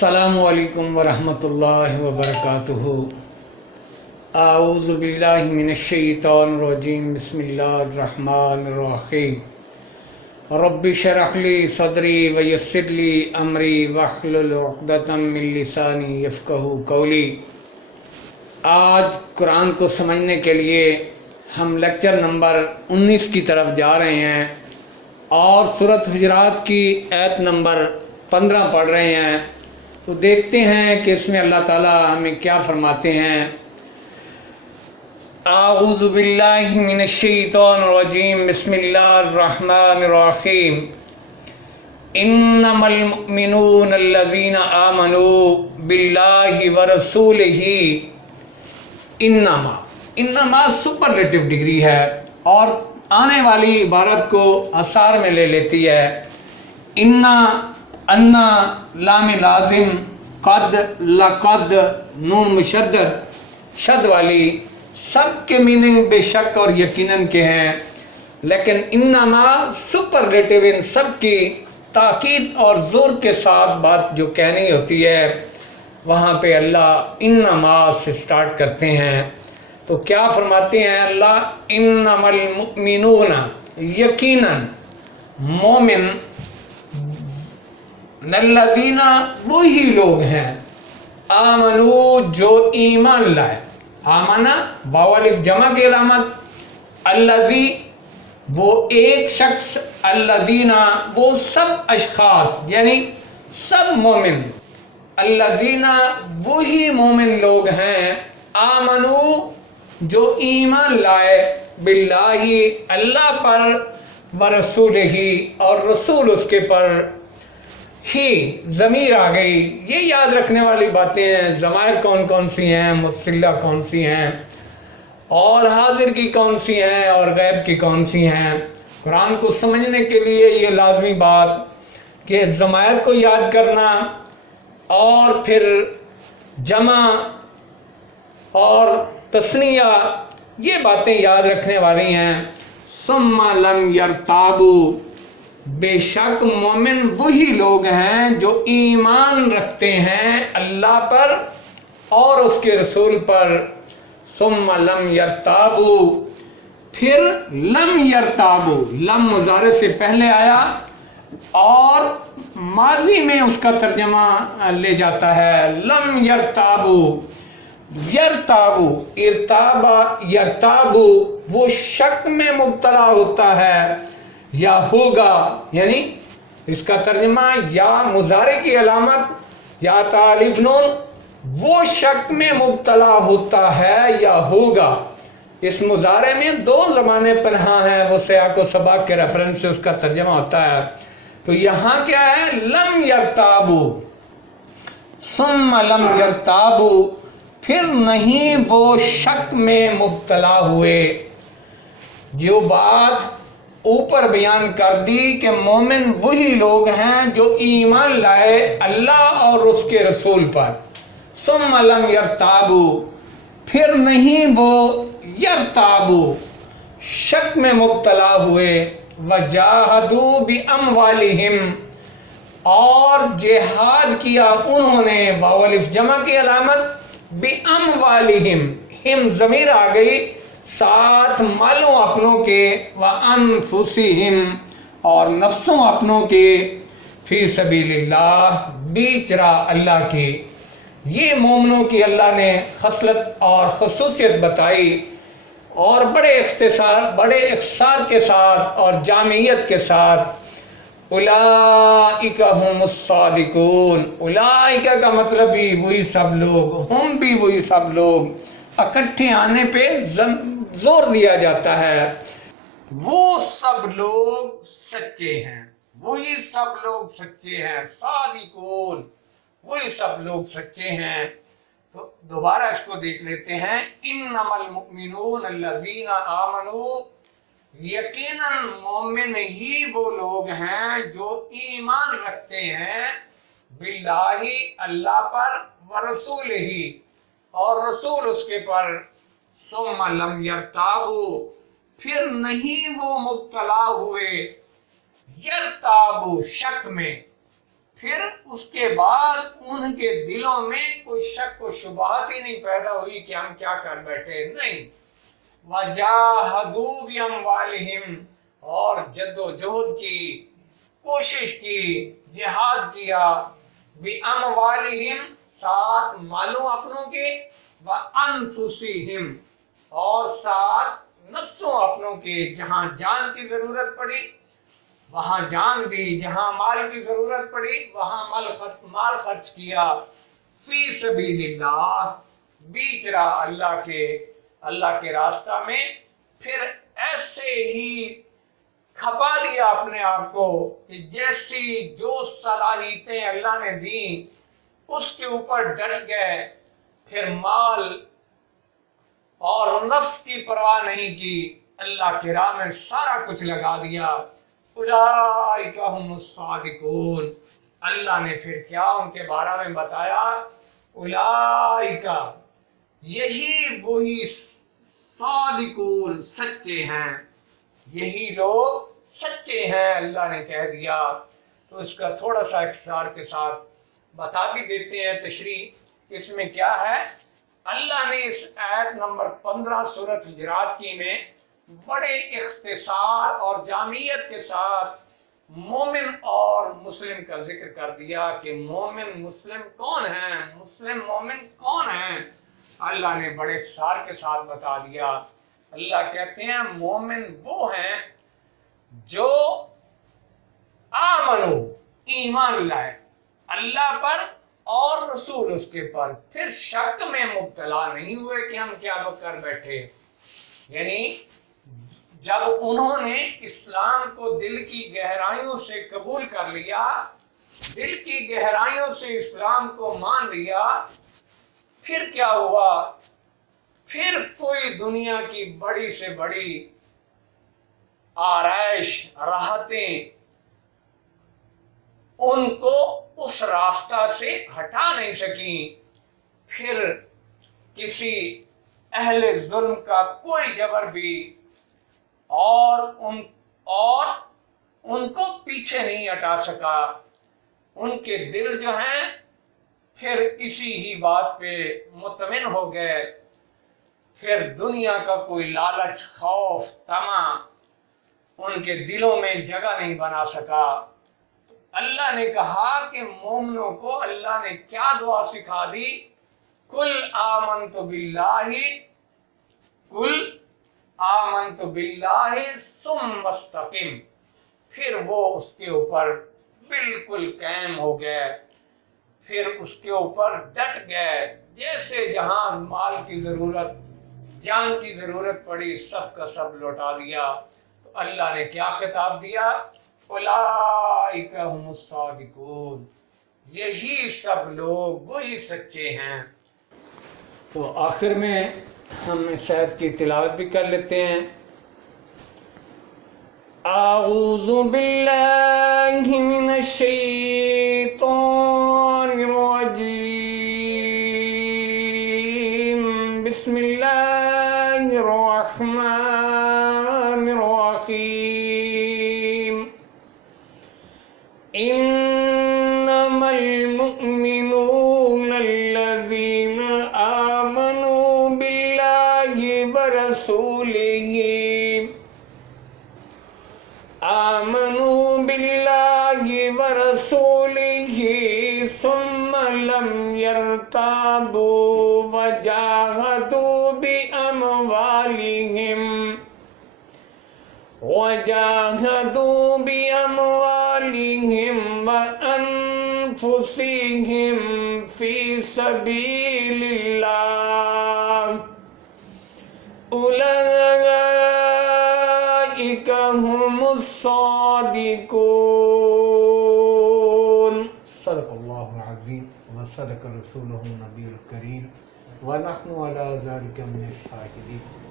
अस्सलामु अलैकुम वरहमतुल्लाहि वबरकातुहू। आऊज़ु बिल्लाहि मिनश्शैतानिर रजीम। बिस्मिल्लाहिर रहमानिर रहीम। रब्बि शरह ली सदरी व यस्सिर ली अमरी वहलुल उक़दतम मिन लिसानी यफ़क़हू क़ौली। आज कुरान को समझने के लिए हम लेक्चर नंबर 19 की तरफ जा रहे हैं और सूरत हुजरात की आयत नंबर 15 पढ़ रहे हैं। तो देखते हैं कि इसमें अल्लाह ताला हमें क्या फरमाते हैं। आऊज़ु बिल्लाहि मिनश्शैतानिर रजीम। बिस्मिल्लाहिर रहमानिर रहीम। इन्नमल मुमिनून अल्लज़ीना आमनू बिल्लाहि व रसूलिही। इन्नमा सुपरलेटिव डिग्री है और आने वाली इबारत को आसार में ले लेती है। इन्ना, अन्ना, लाम लाजिम, कद, लक़द, नून मुशद्दद, शद वाली, सब के मीनिंग बेशक और यकीनन के हैं, लेकिन इन्नमा सुपरलेटिव इन सब की ताकीद और ज़ोर के साथ बात जो कहनी होती है वहाँ पे अल्लाह इन्नमा से स्टार्ट करते हैं। तो क्या फरमाते हैं अल्लाह, इन्नमल मुमिनून, यकीनन मोमिन, नल्लज़ीना वही लोग हैं, आमनू जो ईमान लाए। आमना बावलिफ जमा की अलामत, अल्लज़ी वो एक शख्स, अल्लज़ीना वो सब अशखास यानी सब मोमिन, अल्लज़ीना वही मोमिन लोग हैं, आमनू जो ईमान लाए, बिल्लाही अल्लाह पर, व रसूलिही और रसूल उसके पर। ही ज़मीर आ गई, ये याद रखने वाली बातें हैं। ज़मायर कौन कौन सी हैं, मुत्सिला कौन सी हैं, और हाजिर की कौन सी हैं, और गैब की कौन सी हैं। कुरान को समझने के लिए ये लाजमी बात कि ज़मायर को याद करना और फिर जमा और तस्निया, ये बातें याद रखने वाली हैं। सुम्मा लम यरताबू, बेशक मोमिन वही लोग हैं जो ईमान रखते हैं अल्लाह पर और उसके रसूल पर। सुम्मा लम यरताबू, फिर लम यरताबू, लम मुज़ारे से पहले आया और माजी में उसका तर्जमा ले जाता है। लम यरताबू, यरताबू, इरताबा यरताबू, वो शक में मुब्तला होता है या होगा, यानी इसका तर्जुमा या मुज़ारे की अलामत या तालिफ नून, वो शक में मुब्तला होता है या होगा। इस मुज़ारे में दो ज़माने पनहा हैं, वो सियाक़ व सबाक़ के रेफरेंस से उसका तर्जुमा होता है। तो यहाँ क्या है, लम यरताबू, सुम्मा लम यरताबू, फिर नहीं वो शक में मुब्तला हुए। जो बात ऊपर बयान कर दी कि मोमिन वही लोग हैं जो ईमान लाए अल्लाह और उसके रसूल पर। सुम्मा लम यरताबू, फिर नहीं वो यरताबू शक में मुब्तला हुए। वजाहदू बि अमवालिहिम, और जिहाद किया उन्होंने, बावलिफ जमा की अलामत, बि अमवालिहिम, हिम ज़मीर आ गई साथ मालों अपनों के, व अनफुसिहिम और नफ्सों अपनों के, फी सबीलिल्लाह बीच राह अल्लाह की। ये मोमिनों की अल्लाह ने खसलत और खसूसियत बताई और बड़े इख्तिसार, बड़े इख्तिसार के साथ और जामियत के साथ। उलाइका हुमुस सादिकून, उलाइका का मतलब भी वही सब लोग, हम भी वही सब लोग, इकट्ठे आने पे जोर दिया जाता है। वो सब लोग सच्चे हैं, वही सब लोग सच्चे हैं, सादिकून वही सब लोग सच्चे हैं। तो दोबारा इसको देख लेते हैं। इन्नमल मुमिनून अल्लज़ीना आमनू, यकीनन मोमिन ही वो लोग हैं जो ईमान रखते हैं, बिल्लाही अल्लाह पर, व रसूलिही और रसूल उसके पर। सुम्मा लम यरताबू, फिर नहीं वो मुब्तला हुए, यरताबू शक में, پھر اس کے بعد ان کے دلوں میں کوئی شک و شبہات ہی نہیں پیدا ہوئی کہ ہم کیا کر بیٹھے، نہیں. وَجَاهَدُوا بِأَمْوَالِهِمْ، اور جد و جہد کی، کوشش کی، جہاد کیا، بِأَمْوَالِهِمْ، ساتھ مالوں اپنوں کے، وَأَنفُسِهِمْ، اور ساتھ نفسوں اپنوں کے. جہاں جان کی ضرورت پڑی وہاں جان دی، جہاں مال کی ضرورت پڑی وہاں مال خرچ کیا. فی سبیل اللہ، بیچ رہا اللہ کے راستہ میں. پھر ایسے ہی کھپا دیا اپنے آپ کو کہ جیسی جو صلاحیتیں اللہ نے دیں اس کے اوپر ڈٹ گئے. پھر مال اور نفس کی پرواہ نہیں کی، اللہ کی راہ میں سارا کچھ لگا دیا. اولئک هم الصادقون، اللہ نے پھر کیا ان کے بارے میں بتایا، اولئک، یہی وہی صادقون، سچے ہیں، یہی لوگ سچے ہیں، اللہ نے کہہ دیا. تو اس کا تھوڑا سا اختصار کے ساتھ بتا بھی دیتے ہیں تشریح اس میں کیا ہے. اللہ نے اس آیت نمبر 15 سورۃ حجرات کی میں بڑے اختصار اور جامعیت کے ساتھ مومن اور مسلم کا ذکر کر دیا کہ مومن مسلم کون ہیں، مسلم مومن کون ہیں. اللہ نے بڑے اختصار کے ساتھ بتا دیا. اللہ کہتے ہیں مومن وہ ہیں جو آمنو، ایمان لائے اللہ پر اور رسول اس کے پر، پھر شک میں مبتلا نہیں ہوئے کہ ہم کیا کر بیٹھے. یعنی جب انہوں نے اسلام کو دل کی گہرائیوں سے قبول کر لیا، دل کی گہرائیوں سے اسلام کو مان لیا، پھر کیا ہوا، پھر کوئی دنیا کی بڑی سے بڑی آرائش، راحتیں ان کو اس راستہ سے ہٹا نہیں سکیں. پھر کسی اہل ظلم کا کوئی جبر بھی اور ان کو پیچھے نہیں ہٹا سکا. ان کے دل جو ہیں پھر اسی ہی بات پہ مطمئن ہو گئے. پھر دنیا کا کوئی لالچ، خوف، طمع ان کے دلوں میں جگہ نہیں بنا سکا. اللہ نے کہا کہ مومنوں کو اللہ نے کیا دعا سکھا دی، کل آمنت باللہ، کل آمنت باللہ ثم استقم. پھر وہ اس کے اوپر بالکل قائم ہو گئے، پھر اس کے اوپر ڈٹ گئے. جیسے جہاں مال کی ضرورت، جان کی ضرورت پڑی، سب کا سب لوٹا دیا. تو اللہ نے کیا خطاب دیا، اولئک هم الصادقون، یہی سب لوگ وہی سچے ہیں. تو آخر میں ہم اس آیت کی تلاوت بھی کر لیتے ہیں. اعوذ باللہ من الشیطان الرجیم، بسم اللہ الرحمن الرحیم. انما المؤمنون الذین آمنوا باللہ ورسولہ ثم لم يرتابوا وجاهدوا بأموالهم وأنفسهم في سبيل الله أولئك هم الصادقون. صدق الله العظيم وصدق رسوله النبي الكريم ونحن على ذلك من الشاهدين.